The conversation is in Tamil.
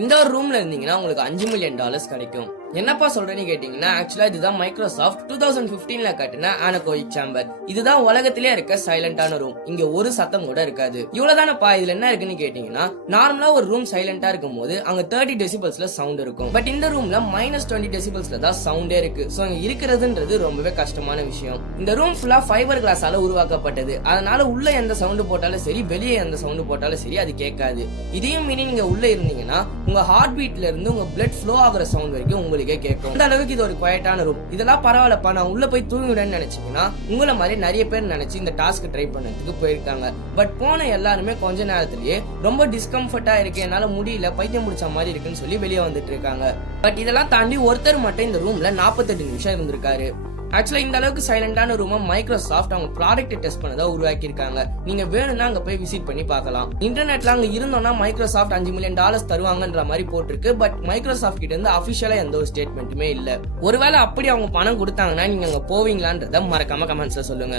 இந்த ஒரு ரூம்ல இருந்தீங்கன்னா உங்களுக்கு $5 மில்லியன் கிடைக்கும். என்னப்பா சொல்றேன்னு கேட்டீங்கன்னா, ஆக்சுவலா இதுதான் மைக்ரோசாஃப்ட் 2015ல கட்டின ஆனகோயிக் சேம்பர். இதுதான் உலகத்திலே இருக்க சைலண்டான ரூம். இங்க ஒரு சத்தம் கூட இருக்காது. இவ்வளவுதானப்பா, இதுல என்ன இருக்குன்னு கேட்டீங்கன்னா, நார்மலா ஒரு ரூம் சைலண்டா இருக்கும் போது அங்க 30 டெசிபல்ஸ்ல சவுண்ட் இருக்கும். பட் இந்த ரூம்ல -20 டெசிபல்ஸ்ல தான் சவுண்டே இருக்கு. சோ இங்க இருக்கிறதுன்றது ரொம்பவே கஷ்டமான விஷயம். இந்த ரூம் ஃபுல்லா ஃபைபர் கிளாஸால உருவாக்கப்பட்டது. அதனால உள்ள எந்த சவுண்ட் போட்டாலும் சரி, வெளியே எந்த சவுண்ட் போட்டாலும் சரி, அது கேட்காது. இதையும் மீறி நீங்க உள்ள இருந்தீங்கன்னா உங்க ஹார்ட் பீட்ல இருந்து உங்க பிளட் ஃப்ளோ ஆகுற சவுண்ட் வரைக்கும் உங்களுக்கே கேட்கும். அந்த அளவுக்கு இது ஒரு குவைட்டான ரூம். இதெல்லாம் பரவாயில்லப்பா, நான் உள்ள போய் தூங்கிடுன்னு நினைச்சீங்கன்னா, உங்களை மாதிரி நிறைய பேர் நினைச்சு இந்த டாஸ்க் ட்ரை பண்ணதுக்கு போயிருக்காங்க. பட் போன எல்லாருமே கொஞ்ச நேரத்திலேயே ரொம்ப டிஸ்கம்ஃபர்ட்டா இருக்கு, என்னால முடியல, பைத்தியம் முடிச்ச மாதிரி இருக்குன்னு சொல்லி வெளியே வந்துட்டு இருக்காங்க. பட் இதெல்லாம் தாண்டி ஒருத்தர் மட்டும் இந்த ரூம்ல 48 நிமிஷம் இருந்திருக்காரு. ஆக்சுவலா இந்த அளவுக்கு சைலண்டான ரூமை மைக்ரோசாஃப்ட் அவங்க ப்ராடக்ட் டெஸ்ட் பண்ணதா உருவாக்கி இருக்காங்க. நீங்க வேணும்னா அங்க போய் விசிட் பண்ணி பார்க்கலாம். இன்டர்நெட்ல அங்க இருந்தோம்னா மைக்ரோசாஃப்ட் $5 மில்லியன் தருவாங்கன்ற மாதிரி போட்டிருக்கு. பட் மைக்ரோசாஃப்ட் கிட்ட இருந்து அபிஷியலா எந்த ஒரு ஸ்டேட்மெண்ட்டுமே இல்ல. ஒருவேளை அப்படி அவங்க பணம் கொடுத்தாங்கன்னா நீங்க அங்க போவீங்களான்றத மறக்காம கமெண்ட்ஸ்ல சொல்லுங்க.